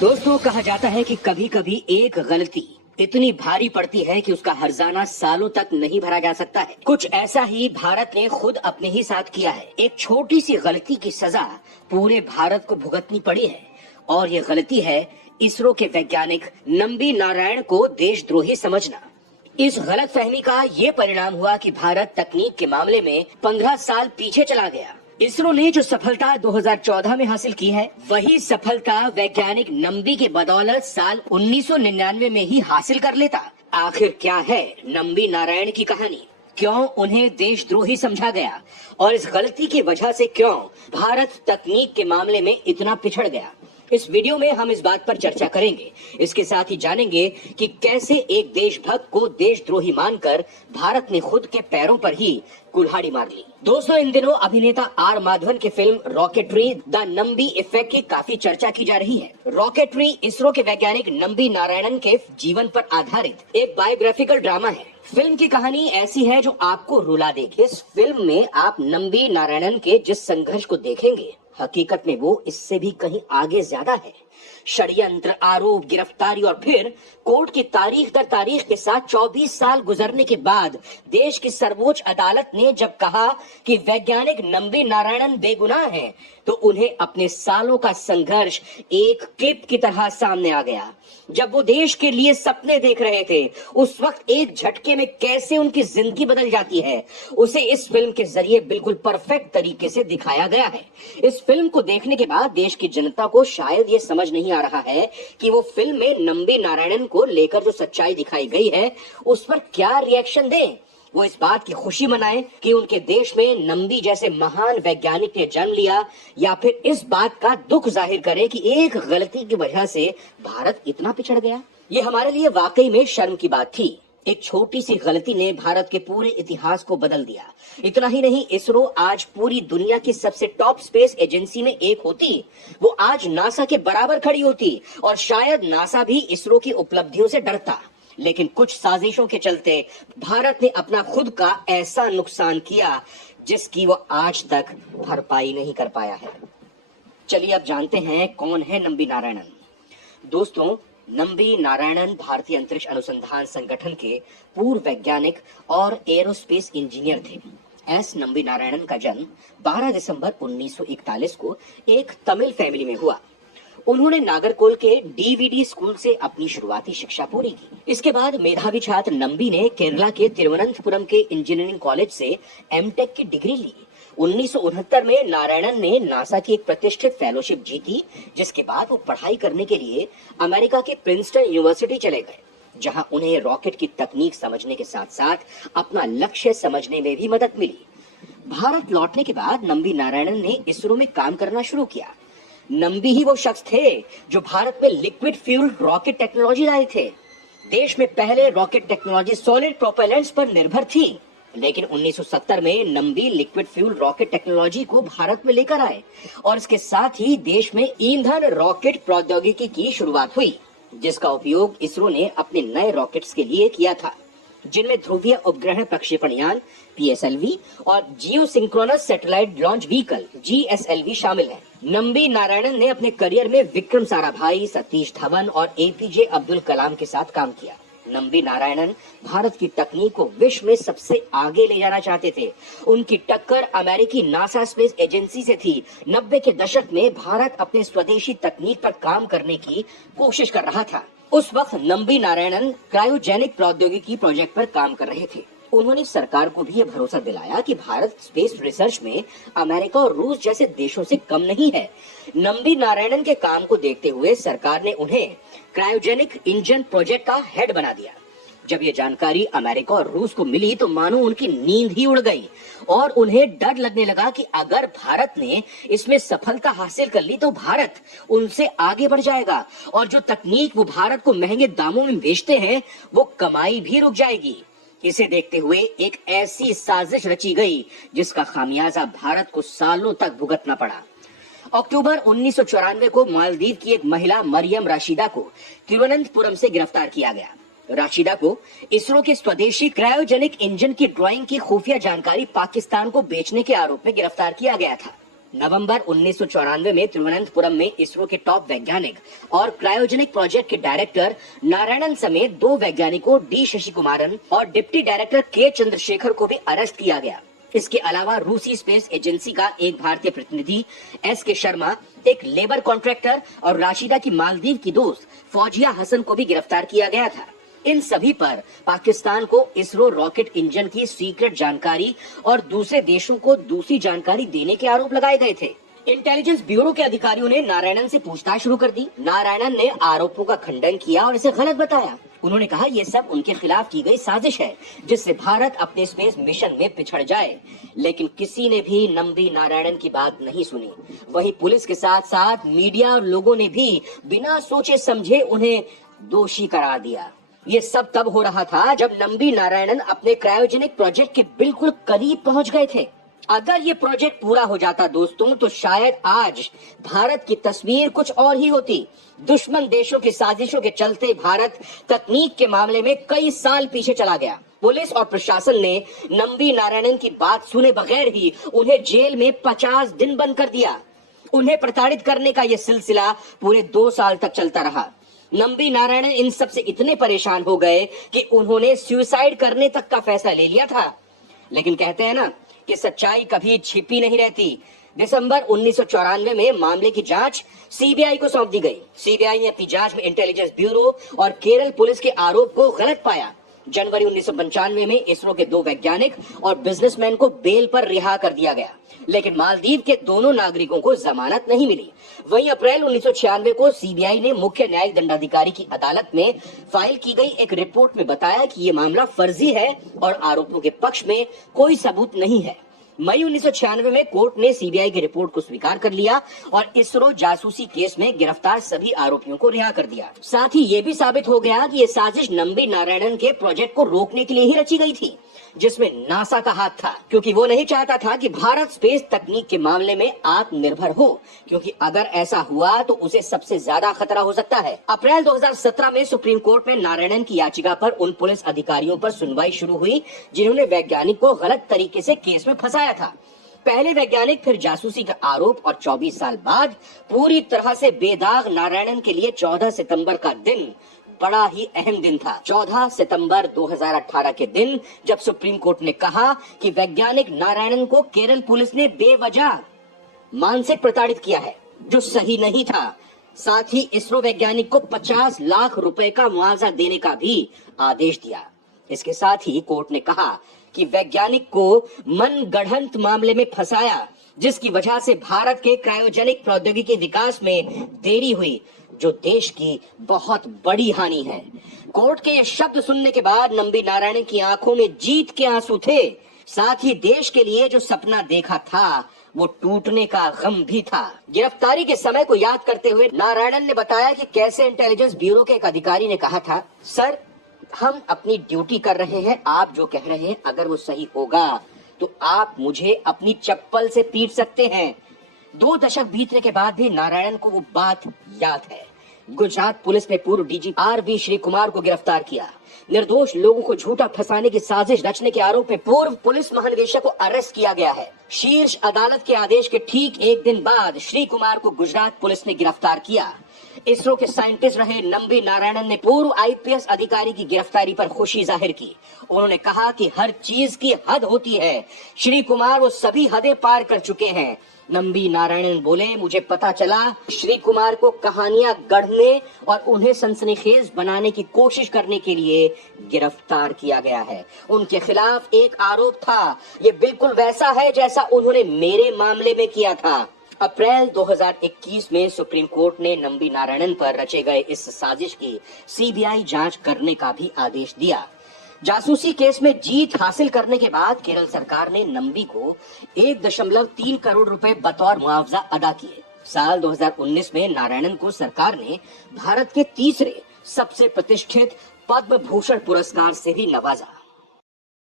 दोस्तों, कहा जाता है कि कभी कभी एक गलती इतनी भारी पड़ती है कि उसका हर्जाना सालों तक नहीं भरा जा सकता है। कुछ ऐसा ही भारत ने खुद अपने ही साथ किया है। एक छोटी सी गलती की सजा पूरे भारत को भुगतनी पड़ी है और ये गलती है इसरो के वैज्ञानिक नंबी नारायण को देशद्रोही समझना। इस गलतफहमी का ये परिणाम हुआ कि भारत तकनीक के मामले में 15 साल पीछे चला गया। इसरो ने जो सफलता 2014 में हासिल की है, वही सफलता वैज्ञानिक नंबी के बदौलत साल 1999 में ही हासिल कर लेता। आखिर क्या है नंबी नारायण की कहानी? क्यों उन्हें देशद्रोही समझा गया और इस गलती की वजह से क्यों भारत तकनीक के मामले में इतना पिछड़ गया? इस वीडियो में हम इस बात पर चर्चा करेंगे। इसके साथ ही जानेंगे कि कैसे एक देशभक्त को देशद्रोही मानकर भारत ने खुद के पैरों पर ही कुल्हाड़ी मार ली। दोस्तों, इन दिनों अभिनेता आर माधवन की film rocketry the Nambi effect की काफी चर्चा की जा रही है। रॉकेटरी इसरो के वैज्ञानिक नंबी नारायणन के जीवन पर आधारित एक बायोग्राफिकल ड्रामा है। फिल्म की कहानी ऐसी है जो आपको रुला देगी। इस फिल्म में आप नंबी नारायणन के जिस संघर्ष को देखेंगे, हकीकत में वो इससे भी कहीं आगे ज्यादा है। षड्यंत्र, आरोप, गिरफ्तारी और फिर कोर्ट की तारीख दर तारीख के साथ 24 साल गुजरने के बाद देश की सर्वोच्च अदालत ने जब कहा कि वैज्ञानिक नंबी नारायणन बेगुनाह हैं, तो उन्हें अपने सालों का संघर्ष एक क्लिप की तरह सामने आ गया। जब वो देश के लिए सपने देख रहे थे, उस वक्त एक झटके में कैसे उनकी जिंदगी बदल जाती है, उसे इस फिल्म के जरिए बिल्कुल परफेक्ट तरीके से दिखाया गया है। इस फिल्म को देखने के बाद देश की जनता को शायद ये समझ नहीं आ रहा है कि वो फिल्म में नंबी नारायणन को लेकर जो सच्चाई दिखाई गई है, उस पर क्या रिएक्शन दें। वो इस बात की खुशी मनाएं कि उनके देश में नंबी जैसे महान वैज्ञानिक ने जन्म लिया, या फिर इस बात का दुख जाहिर करें कि एक गलती की वजह से भारत इतना पिछड़ गया। ये हमारे लिए वाकई में शर्म की बात थी। एक छोटी सी गलती ने भारत के पूरे इतिहास को बदल दिया। इतना ही नहीं, इसरो आज पूरी दुनिया की सबसे टॉप स्पेस एजेंसी में एक होती, वो आज नासा के बराबर खड़ी होती और शायद नासा भी इसरो की उपलब्धियों से डरता। लेकिन कुछ साजिशों के चलते भारत ने अपना खुद का ऐसा नुकसान किया जिसकी वो आज तक भरपाई नहीं कर पाया है। चलिए अब जानते हैं कौन है नंबी नारायणन। दोस्तों, नंबी नारायणन भारतीय अंतरिक्ष अनुसंधान संगठन के पूर्व वैज्ञानिक और एरोस्पेस इंजीनियर थे। एस नंबी नारायणन का जन्म 12 दिसंबर 1941 को एक तमिल फैमिली में हुआ। उन्होंने नागरकोल के डीवीडी स्कूल से अपनी शुरुआती शिक्षा पूरी की। इसके बाद मेधावी छात्र नंबी ने केरला के तिरुवनंतपुरम के इंजीनियरिंग कॉलेज से एमटेक की डिग्री ली। 1969 में नारायणन ने नासा की एक प्रतिष्ठित फेलोशिप जीती, जिसके बाद वो पढ़ाई करने के लिए अमेरिका के प्रिंसटन यूनिवर्सिटी चले गए, जहां उन्हें रॉकेट की तकनीक समझने के साथ साथ अपना लक्ष्य समझने में भी मदद मिली। भारत लौटने के बाद नंबी नारायणन ने इसरो में काम करना शुरू किया। नंबी ही वो शख्स थे जो भारत में लिक्विड फ्यूल रॉकेट टेक्नोलॉजी लाए थे। देश में पहले रॉकेट टेक्नोलॉजी सॉलिड प्रोपेलेंट्स पर निर्भर थी, लेकिन 1970 में Nambi liquid fuel rocket technology को भारत में लेकर आए और इसके साथ ही देश में ईंधन रॉकेट प्रौद्योगिकी की शुरुआत हुई, जिसका उपयोग इसरो ने अपने नए रॉकेट्स के लिए किया था, जिनमें ध्रुवीय उपग्रह प्रक्षेपण यान PSLV और geosynchronous satellite launch vehicle GSLV शामिल है। नंबी नारायणन ने अपने करियर में विक्रम साराभाई, सतीश धवन और APJ अब्दुल कलाम के साथ काम किया। नंबी नारायणन भारत की तकनीक को विश्व में सबसे आगे ले जाना चाहते थे। उनकी टक्कर अमेरिकी नासा स्पेस एजेंसी से थी। 90 के दशक में भारत अपने स्वदेशी तकनीक पर काम करने की कोशिश कर रहा था। उस वक्त नंबी नारायणन क्रायोजेनिक प्रौद्योगिकी प्रोजेक्ट पर काम कर रहे थे। उन्होंने सरकार को भी यह भरोसा दिलाया कि भारत स्पेस रिसर्च में अमेरिका और रूस जैसे देशों से कम नहीं है। नंबी नारायणन के काम को देखते हुए सरकार ने उन्हें क्रायोजेनिक इंजन प्रोजेक्ट का हेड बना दिया। जब ये जानकारी अमेरिका और रूस को मिली तो मानो उनकी नींद ही उड़ गई और उन्हें डर लगने लगा कि अगर भारत ने इसमें सफलता हासिल कर ली तो भारत उनसे आगे बढ़ जाएगा और जो तकनीक वो भारत को महंगे दामों में बेचते हैं, वो कमाई भी रुक जाएगी। इसे देखते हुए एक ऐसी साजिश रची गई जिसका खामियाजा भारत को सालों तक भुगतना पड़ा। अक्टूबर 1994 को मालदीव की एक महिला मरियम राशिदा को तिरुवनंतपुरम से गिरफ्तार किया गया। राशिदा को इसरो के स्वदेशी क्रायोजेनिक इंजन की ड्राइंग की खुफिया जानकारी पाकिस्तान को बेचने के आरोप में गिरफ्तार किया गया था। नवंबर 1994 में तिरुवनंतपुरम में इसरो के टॉप वैज्ञानिक और क्रायोजेनिक प्रोजेक्ट के डायरेक्टर नारायणन समेत 2 वैज्ञानिकों डी शशि कुमारन और डिप्टी डायरेक्टर के चंद्रशेखर को भी अरेस्ट किया गया। इसके अलावा रूसी स्पेस एजेंसी का एक भारतीय प्रतिनिधि एस के शर्मा, एक लेबर कॉन्ट्रैक्टर और राशिदा की मालदीव की दोस्त फौजिया हसन को भी गिरफ्तार किया गया था। इन सभी पर पाकिस्तान को इसरो रॉकेट इंजन की सीक्रेट जानकारी और दूसरे देशों को दूसरी जानकारी देने के आरोप लगाए गए थे। इंटेलिजेंस ब्यूरो के अधिकारियों ने नारायणन से पूछताछ शुरू कर दी। नारायणन ने आरोपों का खंडन किया और इसे गलत बताया। उन्होंने कहा ये सब उनके खिलाफ की गई साजिश है जिससे भारत अपने स्पेस मिशन में पिछड़ जाए, लेकिन किसी ने भी नंबी नारायणन की बात नहीं सुनी। वहीं पुलिस के साथ साथ मीडिया और लोगों ने भी बिना सोचे समझे उन्हें दोषी करार दिया। ये सब तब हो रहा था जब नंबी नारायणन अपने क्रायोजेनिक प्रोजेक्ट के बिल्कुल करीब पहुंच गए थे। अगर ये प्रोजेक्ट पूरा हो जाता दोस्तों, तो शायद आज भारत की तस्वीर कुछ और ही होती। दुश्मन देशों की साजिशों के चलते भारत तकनीक के मामले में कई साल पीछे चला गया। पुलिस और प्रशासन ने नंबी नारायणन की बात सुने बगैर ही उन्हें जेल में 50 दिन बंद कर दिया। उन्हें प्रताड़ित करने का यह सिलसिला पूरे 2 साल तक चलता रहा। नंबी नारायणन इन सब से इतने परेशान हो गए कि उन्होंने सुसाइड करने तक का फैसला ले लिया था। लेकिन कहते हैं ना कि सच्चाई कभी छिपी नहीं रहती। दिसंबर 1994 में मामले की जांच सीबीआई को सौंप दी गई। सीबीआई ने अपनी जांच में इंटेलिजेंस ब्यूरो और केरल पुलिस के आरोप को गलत पाया। जनवरी 1995 में इसरो के 2 वैज्ञानिक और बिजनेसमैन को बेल पर रिहा कर दिया गया, लेकिन मालदीव के दोनों नागरिकों को जमानत नहीं मिली। वहीं अप्रैल 1996 को सीबीआई ने मुख्य न्यायिक दंडाधिकारी की अदालत में फाइल की गई एक रिपोर्ट में बताया कि ये मामला फर्जी है और आरोपों के पक्ष में कोई सबूत नहीं है। मई 1996 में कोर्ट ने सीबीआई की रिपोर्ट को स्वीकार कर लिया और इसरो जासूसी केस में गिरफ्तार सभी आरोपियों को रिहा कर दिया। साथ ही ये भी साबित हो गया कि ये साजिश नंबी नारायणन के प्रोजेक्ट को रोकने के लिए ही रची गई थी, जिसमें नासा का हाथ था, क्योंकि वो नहीं चाहता था कि भारत स्पेस तकनीक के मामले में आत्मनिर्भर हो, क्योंकि अगर ऐसा हुआ तो उसे सबसे ज्यादा खतरा हो सकता है। अप्रैल 2017 में सुप्रीम कोर्ट में नारायणन की याचिका पर उन पुलिस अधिकारियों पर सुनवाई शुरू हुई जिन्होंने वैज्ञानिक को गलत तरीके से केस में फंसाया था। पहले वैज्ञानिक, फिर जासूसी का आरोप और 24 साल बाद पूरी तरह से बेदाग नारायणन के लिए 14 सितंबर का दिन बड़ा ही अहम दिन था। 14 सितंबर 2018 के दिन जब सुप्रीम कोर्ट ने कहा कि वैज्ञानिक नारायणन को केरल पुलिस ने बेवजह मानसिक प्रताड़ित किया है, जो सही नहीं था। साथ ही इसरो वैज्ञानिक को 50 लाख रुपए का मुआवजा देने का भी आदेश दिया। इसके साथ ही कोर्ट ने कहा कि वैज्ञानिक को मनगढ़ंत मामले में फंसाया, जिसकी वजह से भारत के क्रायोजेनिक प्रौद्योगिकी विकास में देरी हुई, जो देश की बहुत बड़ी हानि है। कोर्ट के ये शब्द सुनने के बाद नंबी नारायणन की आंखों में जीत के आंसू थे। साथ ही देश के लिए जो सपना देखा था वो टूटने का गम भी था। गिरफ्तारी के समय को याद करते हुए नारायणन ने बताया कि कैसे इंटेलिजेंस ब्यूरो के एक अधिकारी ने कहा था, सर हम अपनी ड्यूटी कर रहे हैं, आप जो कह रहे हैं अगर वो सही होगा तो आप मुझे अपनी चप्पल से पीट सकते हैं। 2 दशक बीतने के बाद भी नारायणन को वो बात याद है। गुजरात पुलिस ने पूर्व डीजी आर.वी. श्री कुमार को गिरफ्तार किया। निर्दोष लोगों को झूठा फंसाने की साजिश रचने के आरोप में पूर्व पुलिस महानिदेशक को अरेस्ट किया गया है। शीर्ष अदालत के आदेश के ठीक एक दिन बाद श्री कुमार को गुजरात पुलिस ने गिरफ्तार किया। इसरो के साइंटिस्ट रहे नंबी नारायणन ने पूर्व आईपीएस अधिकारी की गिरफ्तारी पर खुशी जाहिर की। उन्होंने कहा कि हर चीज की हद होती है। श्री कुमार वो सभी हदें पार कर चुके हैं। नंबी नारायणन बोले, मुझे पता चला श्री कुमार को कहानियां गढ़ने और उन्हें सनसनीखेज बनाने की कोशिश करने के लिए गिरफ्तार किया गया है। उनके खिलाफ एक आरोप था, ये बिल्कुल वैसा है जैसा उन्होंने मेरे मामले में किया था। अप्रैल 2021 में सुप्रीम कोर्ट ने नंबी नारायणन पर रचे गए इस साजिश की सीबीआई जांच करने का भी आदेश दिया। जासूसी केस में जीत हासिल करने के बाद केरल सरकार ने नंबी को 1.3 करोड़ रुपए बतौर मुआवजा अदा किए। साल 2019 में नारायणन को सरकार ने भारत के तीसरे सबसे प्रतिष्ठित पद्म भूषण पुरस्कार से भी नवाजा।